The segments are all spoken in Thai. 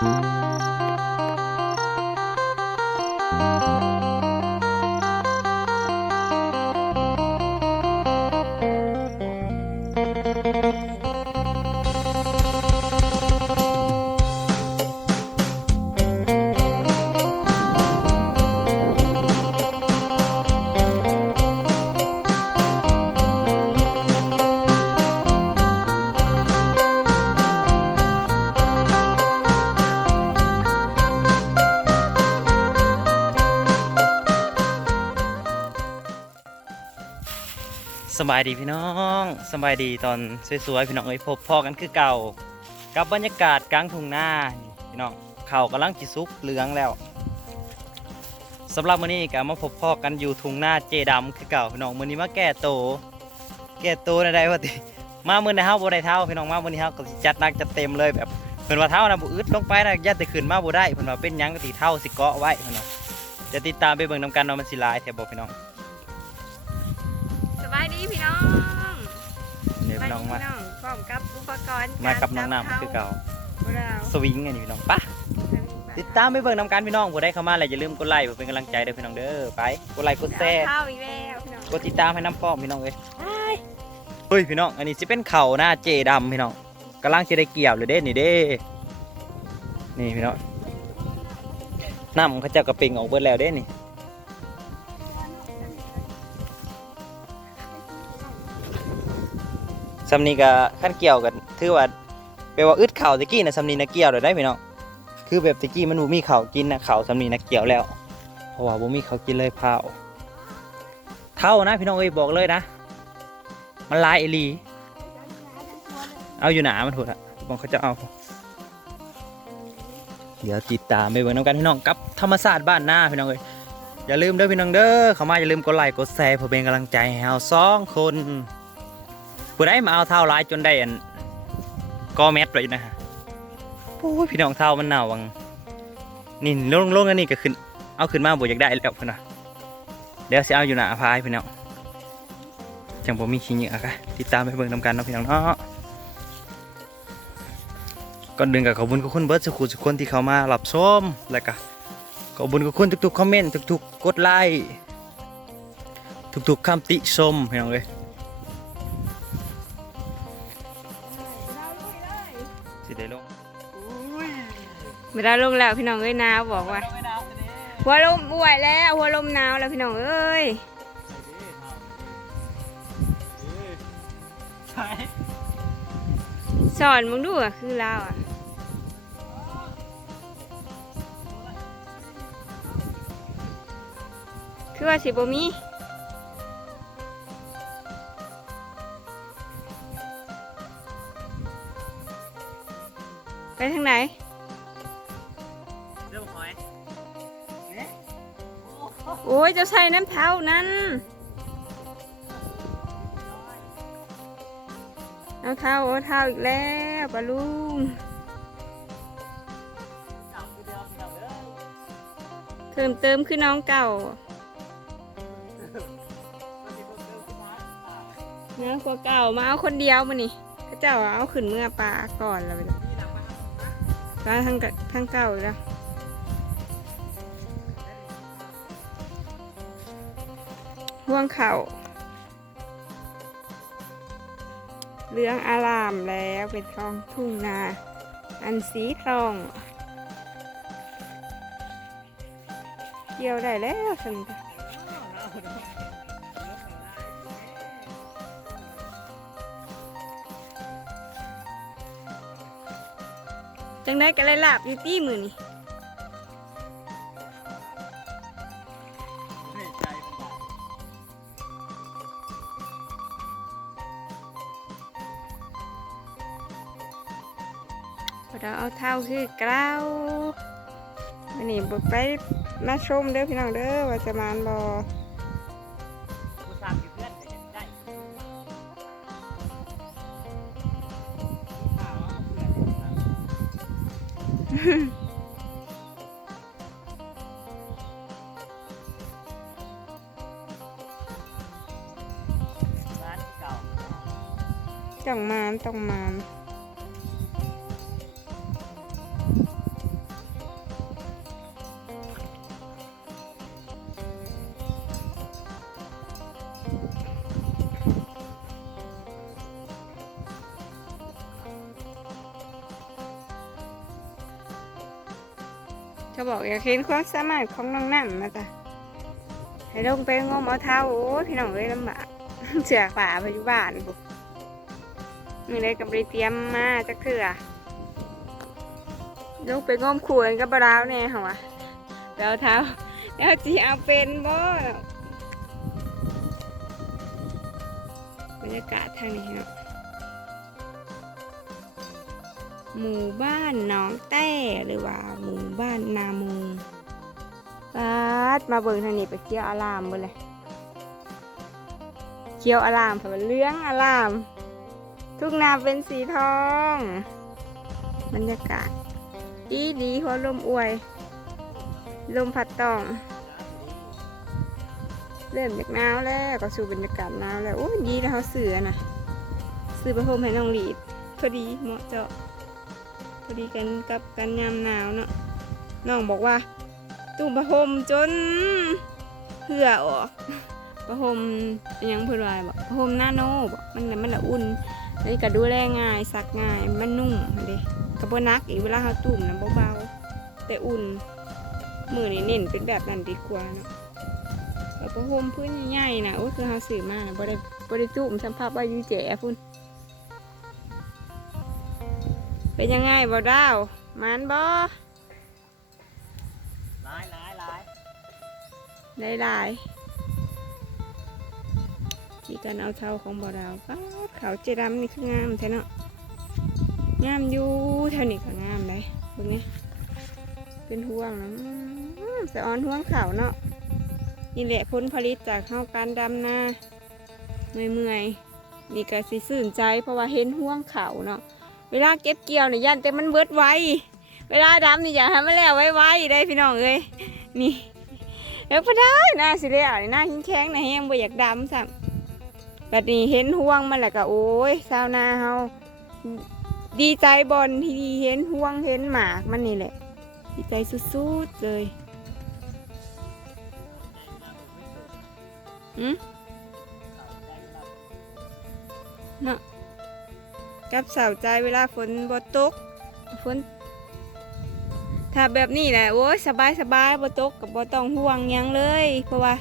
Música สบายดีพี่น้องสบายดีตอนสวยๆพี่น้องเอ้ยพบพ่อกันคือเก่า กับบรรยากาศกลางทุ่งนาพี่น้องเข่ากำลังจิสุกเหลืองแล้วสำหรับมื้อนี้ก็มาพบพ่อกันอยู่ทุ่งนาเจดำคือเก่าพี่น้องมื้อนี้มาแก้โต แก้โตวได้ว่าติมามื้อนี้เฮาบ่ได้เท่าพี่น้องมามื้อนี้เฮาก็สิจัดหนักจัดเต็มเลยแบบเพิ่นว่าเท่านะบ่อึดลงไปนะยัดแต่ขึ้นมาบ่ได้เพิ่นว่าเป็นหยังก็สิเท่าสิเกาะไว้พิ่นว่าจะติดตามไปเบิ่งนํกันว่ามันสิหลายแท้บ่พี่น้องายดีพี่น้องเดี๋ยวพี่น้องมาสบยดีพี่น้องพร้อมกับอุปกรณ์มากับน้องน้ำคือเก่าเราสวิงอันนี้พี่น้องปะติดตามไปเบิ่งนำกันพี่น้องผู้ใดเข้ามาแล้วอย่าลืมกดไลค์เพื่อเป็นกำลังใจเด้อพี่น้องเด้อไปกดไลค์กดแชร์เข้าอีกแล้วพี่น้องกดติดตามให้น้ำป้อมพี่น้องเอ้ยเฮ้ยพี่น้องอันนี้สิเป็นเข่าหน้าเจดำพี่น้องกำลังจะได้เกี่ยวเลยเด้นี่เด้นี่พี่น้องน้ำเขาเจ้ากระปิงออกเบิดแล้วเด้นี่ สำนีกับขั้นเกี่ยวกันถือว่าแปลว่าอึดเข่าตะกี้นะสำนีนะเกี่ยวเลยได้พี่น้องคือแบบตะกี้มันบ่มีเขาวกินนะเขาวสำนีนะเกี่ยวแล้วเพราะว่าบ่มีเขาวกินเลยพาวเท่านะพี่น้องเอ้ยบอกเลยนะ มันลายเอหลี เอาอยู่หนามันถูกอะบอกเขาจะเอา เดี๋ยวติดตามไปเบิ่งน้ำกันพี่น้องกับธรรมศาสตร์บ้านหน้าพี่น้องเอ้ยอย่าลืมเด้อพี่น้องเด้อเข้ามาอย่าลืมกดไลค์กดแชร์เพื่อเป็นกำลังใจให้เราสองคน ผู้ใดมาเอาเท่าร้ายจนได้อันก็แมทเลยนะฮะโอ้ยพี่น้องเท่ามันหนาววังนี่ลงลงอันนี้ก็ขึ้น เอาขึ้นมาบ่อยากได้แล้วพี่น้องเดี๋ยวสิเอาอยู่หน้าพายพี่น้องจังบ่มีขี้เหงื่อกะติดตามไปเบิ่งนำกันเนาะพี่น้องเนาะก่อนดินกับขอบคุณกับคุณเบิร์ดสุขุสุกคนที่เข้ามารับชมแล้วก็ขอบคุณกับคุณทุกๆคอมเมนต์ทุกๆกดไลค์ทุกๆคำติชมพี่น้องเอ้ย ไม่ได้ลงแล้วพี่น้องเอ้ยหนาวบอกว่าหัวลมป่วยแล้วหัวลมหนาวแล้วพี่น้องเอ้ยสอนมึงดูอะคือเราอะคือว่าสิบมีไปทางไหน โอ้ยจะใส่น้ำเท้านั้นน้ำเท้าโอ้เท้าอีกแล้วปลาลุงเติมเติมคือน้องเก่าน้องกว่าเก่ามาเอาคนเดียวมานี่เจ้าเอาขึ้นเมื่อปลาก่อนแล้วไปเลยปลาทั้งทั้งเก่าอีกแล้ว ห่วงเขาเรื่องอารามแล้วเป็นทองทุ่งนา อันสีทองเกี่ยวได้แล้วสันตะจังได้กันเลยลาบอยู่ตี้มือนี่ เราเอาเท้าคือเกล้าอันนี้บไปมาชมเด้อพี่น้องเด้อว่าจะมานบอบูชาเพื่อนแต่จะได้ต้องมานต้องมาน อยากเห็นความสามารถของน้องนั่นนะจ๊ะให้ลงไปงมเอาเท้าโอ้ยพี่น้องเอ้ยลำบากเสือป่าปัจจุบันบุมีอะไรกับได้เตรียมมาจะเถื่อลงไปงมขวนกับบราวแน่เหรอวะไปเอาเท้าแล้วจีเอาเป็นบ่บรรยากาศทางนี้เนาะ หมู่บ้านหนองแต้หรือว่าหมู่บ้านนามูปาดมาเบิ่งทางนี้ไปเกี่ยวอารามเบิ่เลยเขียวอารามเผือเลื้องอาราม ทุกนาเป็นสีทอง บรรยากาศ ดีดีหัวลมอวย ลมพัดตอง เริ่มจากหนาวแล้วก็สู่บรรยากาศหนาวแล้ว โอ้ยดีแล้วเขาเสือนะซื้อประโคมให้น้องหลีดพอดีเหมาะเจาะ อดีกันกับกันยามหนาวเนาะน้องบอกว่าตุ้มประโคมจนเหื่อออกประหมยังเพื่อนวายบอกประหมหน้าโนบอกมันน่ะมันละอุ่นแล้ก็ดูแลง่ายซักง่ายมันนุ่มเด้กระบนักอีกเวลาเขาตุ่มนะเบาๆแต่อุ่นมือนี่เน้นเป็นแบบนั้นดีกว่าเนาะแล้วประหมพื้นใหญ่ๆนะโอ้คือเขาซื้อมากนะบ่ได้บ่ได้ตุ่มสัมภาพว่ายู่แจ๋พุ่น เป็นยังไงบ่ดาวมันบ่หลายหลายหลายได้หลายที่กันเอาเท่าของบ่ดาวป้าดเขาวเจดำนี่คืองามแท้เนาะงามอยู่แถวนี้ก็งามเลยตรงนี้เป็นห่วงนะอื้อสะออนห่วงเขาวเนาะนี่แหละผลผลิตจากข้าวการดำนาเมื่อยเมื่อยๆนี่ก็สิสื่นใจเพราะว่าเห็นห่วงเขาวเนาะ เวลาเก็บเกี่ยวเนี่ยยันแต่มันเบิดไวเวลาดำนี่อย่าให้มันแล้วไวๆได้พี่น้องเอ้ยนี่แล้วพอได้หน้าสิเรียหน้าแข็งๆนะแห้งบ่อยากดำซ้ำบัดนี้เห็นห่วงมันแหละก็โอ้ยชาวนาเฮาดีใจบอลที่เห็นห่วงเห็นหมากมันนี่แหละ ดีใจสุดๆเลยอืมเนาะ กับเสาใจเวลาฝนบ่ตกฝนถ้าแบบนี้แหละโอ้ยสบายสบายบ่ตกกับบ่ต้องห่วงยังเลย เพราะว่า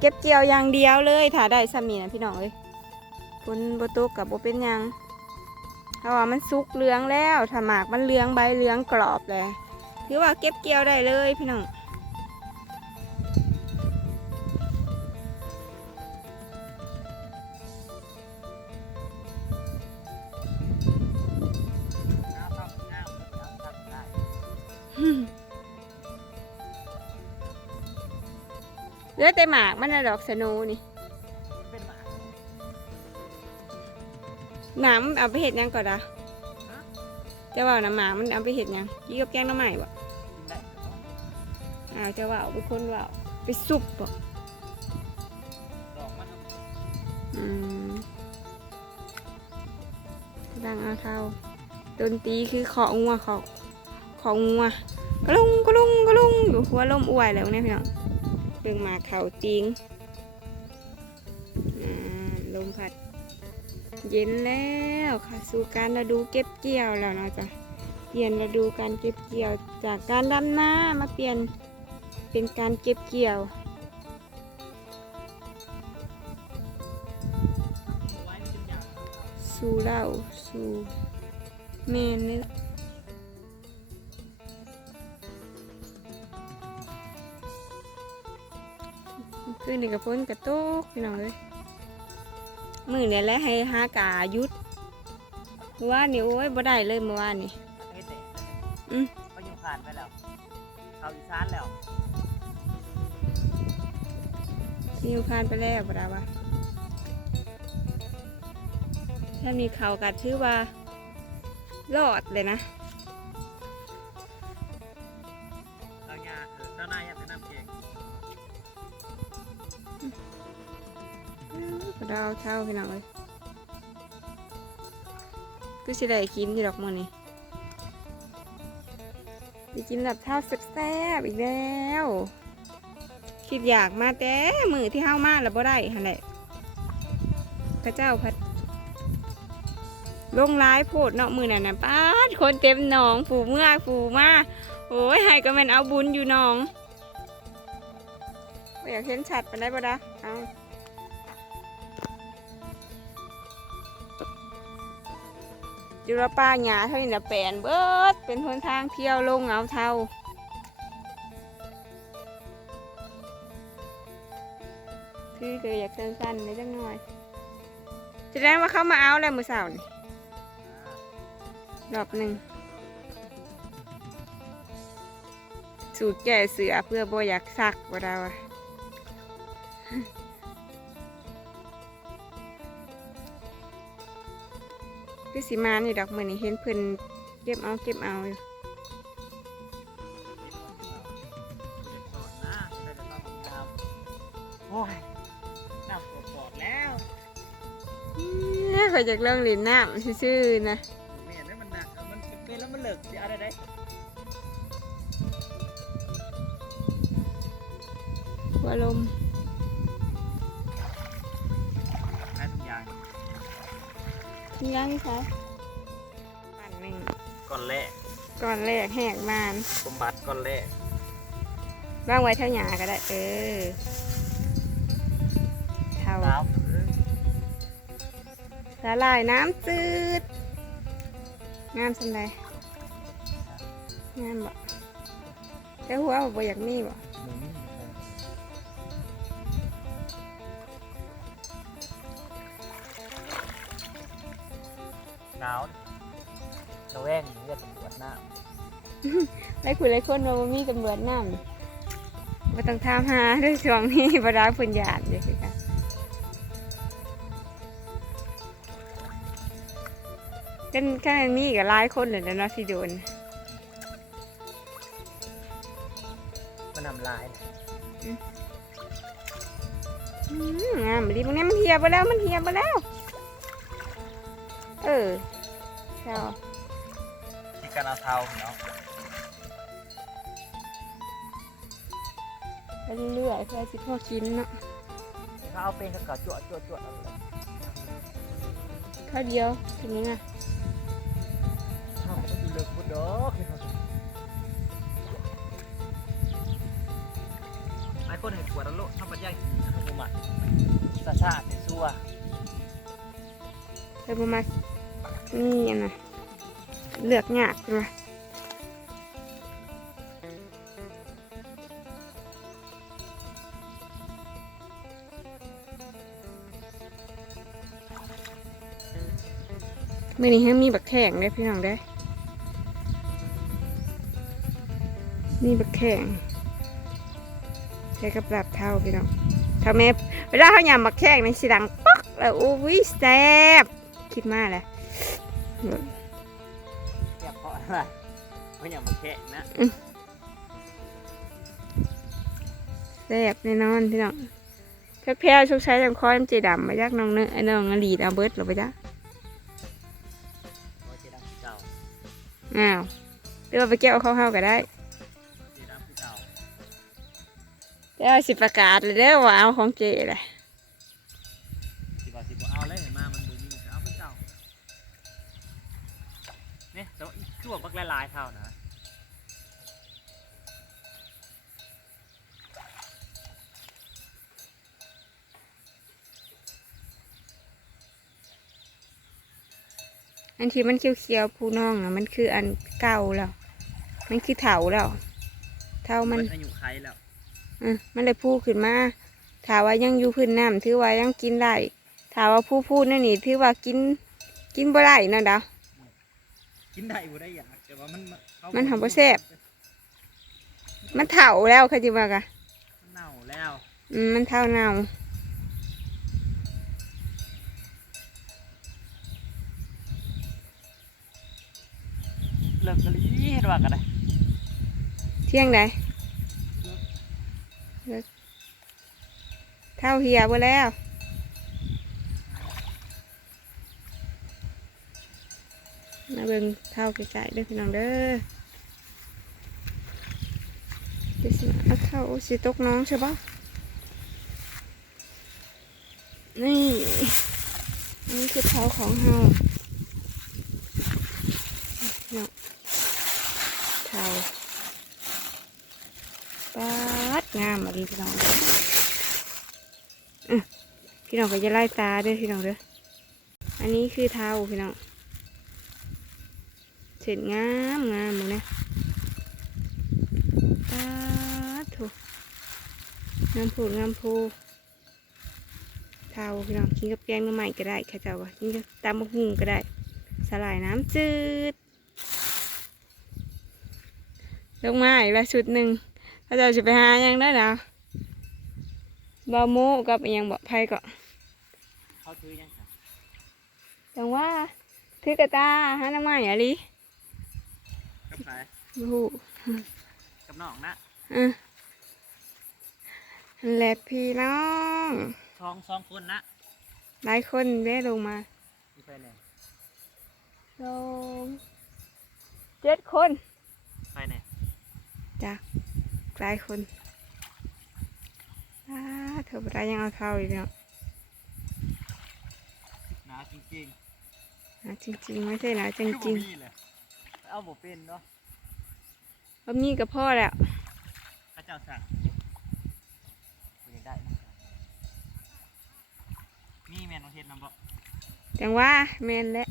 เก็บเกี่ยวอย่างเดียวเลยถ้าได้สามีนะพี่น้องเอ้ยฝนบ่ตกกับบ่เป็นยังเพราะว่ามันสุกเหลืองแล้วถ้าหมากมันเหลืองใบเหลืองกรอบเลยถือว่าเก็บเกี่ยวได้เลยพี่น้อง หลือแต่หมากมันน่ะดอกสโนูนี่ เป็นหมาหนามนเอาไปเห็ดหยังก่อนดะจะว่าน้ำหมากมันเอาไปเห็ดหยังยี่กับแกงหน้ำใหม่บ่กินได้อ้าวจะว่าเอาไปคนว่าไปซุปบ่ดอกมันอืมดังเอาเท่าดนตรีคือของัวขอของัวกระลุงกระลุงกระลุงอยู่หัวลมอวยแล้วเนี่ยพี่น้องเพิ่งมาเข่าติงลมพัด เย็นแล้วค่ะสู่การฤดูเก็บเกี่ยวแล้วเนาะจ๊ะเปลี่ยนฤดูการเก็บเกี่ยวจากการดำนามาเปลี่ยนเป็นการเก็บเกี่ยวสู่เล่าสู่เมนนี่ แหละขึ้นในกระพ้นกระโตกพี่น้องเลยมือเนี่ยแหละให้หากาหยุดเมื่อวานนี่โอ้ยบ่ได้เลยเมื่อวานนี่เฮ็ดแต่อืมก็ยังผ่านไปแล้วเขาอีสานแล้วนิวพานไปแล้วบ่ดาวะถ้ามีเขากัดถือว่ารอดเลยนะ ดาวเท่าพี่น้องเลยก็สิได้กินที่ดอกมันนี่ได้กินแบบเท่าแซ่บๆอีกแล้วคิดอยากมาแต่มือที่เฮามาแล้วบ่ได้หันแหละพระเจ้าพัดลงร้ายโพดเนาะมือนั่นนะป้าคนเต็มหนองฝูเมื่อฝูมาโอ้ยให้ก็แม่นเอาบุญอยู่น้องบ่อยากเห็นชัดปานได้บ่ดะเอา จุลป้าหญ้าเท่านี้ละแปลนเบิดเป็นหนทางเที่ยวลงเอาเท่าคือก็อยากสั้นๆเลยจังหน่อยแสดงว่าเขามาเอาแล้วมือสาร์นี่รอบหนึ่งสูตรแก่เสือเพื่อบ่อยากซักบ่ดาวอะ คือสิมานี่ดอกมือนี่เห็นเพิ่นเก็บเอาเก็บเอาอยู่โอ้ยน้ำปวดปอดแล้วเนี่ยเขาจากเรื่องลินน้ำซื่อๆนะไม่เห็นไหมมันหนักอะมันเป็นแล้วมันเหลิกจะเอาได้ได้หัวลม ย่างนี่คะปั่นหนึ่งก่อนแรกก่อนแรกแหกมานสมบัติก่อนแรกว่างไว้เท่าหยาก็ได้ เออเท่าดาวละลายน้ำจืด งามสันใดงามบ่แต่หัวบ่อยากมีบ่ ไล่คุยไล่คนว่าบ่มีตำรวจน้ำบ่ต้องถามหาเรื่องช่วงนี้บ่ได้เพิ่นญาติเด้อคือกันกันกันมีก็หลายคนเลยแหล้วเนาะที่โดนมันนำลายนะอืมงามดีมึงเนี่ยมันเหี่ยไปแล้วมันเหี่ยไปแล้ว เออเช่าที่การเอาเท้าเนาะ เรื่อยๆเพื่อสิพ่อกินเนาะเขาเอาเป็นกระจวดจวดจวดเอาเลยข้าวเดียวกินยังไงทำมันอยู่เลิกพุดดอกไอ้คนเห็นขวดแล้วโลทำปัญญากินนะคุณหมัดซาซาเนี่ยซัวไปประมาณนี่อันน่ะเลือกยากใช่ไมมื่อนี้ให้มีบักแข่งได้อพี่น้องได้อมีบักแข่งใช้กับลาบเท่าพี่น้องถ้าแม่เวลาเขาหยำบักแข่งในสีดังป๊อกแล้วโอ้ยแซ่บคิดมากเลยแค่เพราะอะไรเพราะอย่างมาแค่นะแซ่บแน่นอนพี่น้องแพ้แพ้ชุกใช้จำคอยมันจีดำมาจากน้องเนื้อไอ้น้องอลีดเอาเบิร์ดหรือไปจ้ะ อ้าวหรือว่าไปเกี่ยวเข้าเฮาก็ได้เดำคือเก่าแต่ว่าสิประกาศเลยเด้อว่าเอาของเจเลยสิบาสิบเอาเลยเห็นมา มันดูมีเอาคือเก่าเนี่ยแต่ว่าอีกคือว่าบักหลายๆเท่านะ อันที่มันเขียวๆผู้น้องนะมันคืออันเก่าแล้ว มันคือเถาแล้ว เท่ามันเบิดอายุไขแล้วอะมันเลยพูขึ้นมาถามว่ายังอยู่พื้นน้ำถือว่ายังกินได้ถามว่าผู้พูดนั่นนี่ถือว่ากินกินบ่ได้นะดาวกินได้บ่ได้อยากแต่ว่ามันเขามันหอมบ่แซ่บมันเถาแล้วค่ะจิมากะมันเน่าแล้ว อืมมันเท่าเน่า ลิกกะลีเห็นว่ากันเลยเที่ยงใดเลิกเท่าเฮียบ่แล้วมาเบิ่งเท่าไกลๆเด้อพี่น้องเด้อเดี๋ยวสิเอาเท่าสิตกน้องใช่ปะนี่นี่คือเท้าของเฮา เทาปัดงามมาดีพี่น้องอื้อพี่น้องก็จะไล่ตาด้วยพี่น้องเด้อ อันนี้คือเทาพี่น้อง เสร็จงามงามเลยนะปัดถูงามผูดงามผูเทาพี่น้องกินกับแกงใหม่ก็ได้ข้าเจ้าว่ากินกับตำมะฮุ่งก็ได้ สลายน้ำจืด ลงมาอีกแล้วชุดหนึ่งถ้าเจ้าจะไปหายังได้แล้วบาโมกับอิหยังบอกไพ่ก็เขาถือยังค่ะจังว่าถือกระตาหาน้ำไม้อะลิกับใครบฮูกับน้องนะอะนั่นแหละพี่น้องทองสองคนนะหลายคนได้ลงมามีไปไหนลงเจ็ดคนไปไหน จ้ะหลายคนอ้าเธอบ่ได้ยังเอาเท่าอีกเนาะหนาวจริงหนาจริงๆ ไม่ใช่หนาจๆริงคือบ่มีเลยเอาบ่เป็นเนาะๆก็มีกับพ่อแล้วข้าเจ้าสั่งคุยได้นะมีแม่นองเฮ็ดนำบ่ จังว่าแมนและ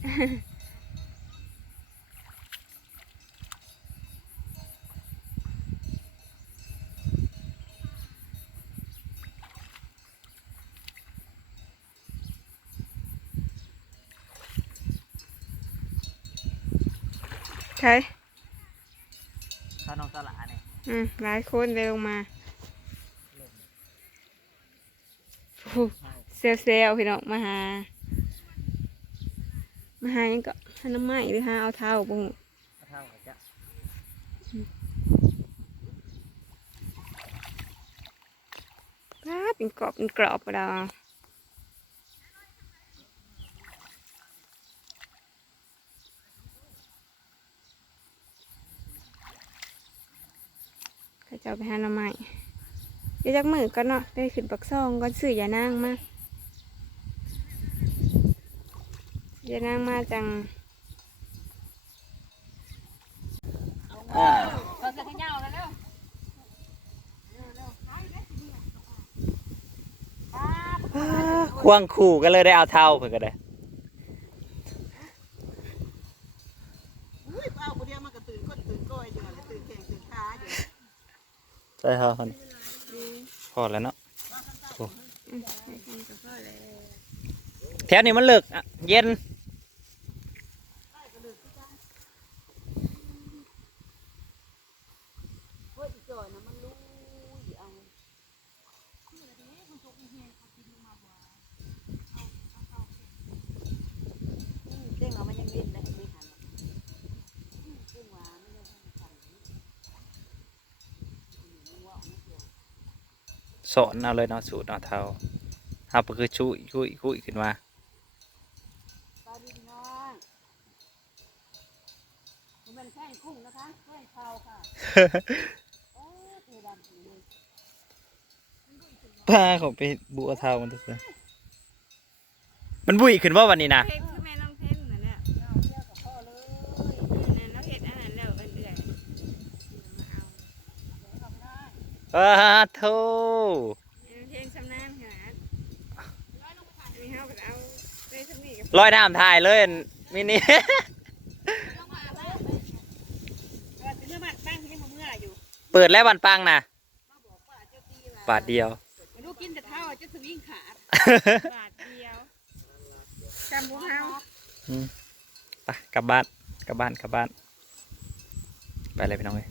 ช่ข้าน้องตลาเนี่ยอืมหลายคนเลยลงมาโอ้โหเซลเซลพี่น้องมาหา มาหายังก็หาน้ำไม้หรือหาเอาเท้าบุ้งกระเท่ากับจะป้าเป็นกรอบเป็นกรอบเรา จ้าไปหาหน้ำไม้เดี๋ยวจักมือก็เนาะได้ขึ้นปักซองก็ซื้อยานางมายานางมาจังควงคู่กันเลยได้เอาเท่าเพิ่นก็ได้ อุ้ยเอาบุเดียวมันก็ตื่นก้นตื่นก้อยอยู่นั่นแหละตื่นแข่งตื่นขาอยู่ ใช่ครับพอแล้วเนาะโอ้แถวนี้มันเลิกอะเย็น เฮ้ยอีจ่อยนะมันรู้อีเอาอืมเด้งเอามันยังเล่นได้ไม่หันอืมเด้งหวานไม่ได้ให้มันขันอืมว่าเอาไม่เกี่ยว สอนเอาเลยเนาะสูตรเนาะเท่าเอาไปคือชุยคุยคุยขึ้นมาปลาดีพี่น้องมันแค่คุ้งนะคะแค่ข้าวค่ะโอ้เทดำถึงเลยป้าของไปบัวเท่ามันทุกคนมันบุยขึ้นว่าวันนี้นะ เพนคือแม่น้องเพนนั่นแหละ เอาเที่ยวกับพ่อเลย นั่นเราเห็ดอันนั้นแล้วเอื่อยมาเอาป้าโทเพนชำนาญขนาดอันนี้เขาก็เอาไปสำนีกับลอยน้ำถ่ายเลยมินิว่าจะเรื่องบ้านบ้านที่ยังมาเมื่ออยู่เปิดแล้วบันปังนะมาบอกว่าเจ้าตีว่าบาทเดียว มาดูกินแต่เท่าเจ้าสวิงขาดบาทเดียวจำพวกเฮาไปกลับบ้านกลับบ้านกลับบ้าน ไปเลยพี่น้องเอ้ย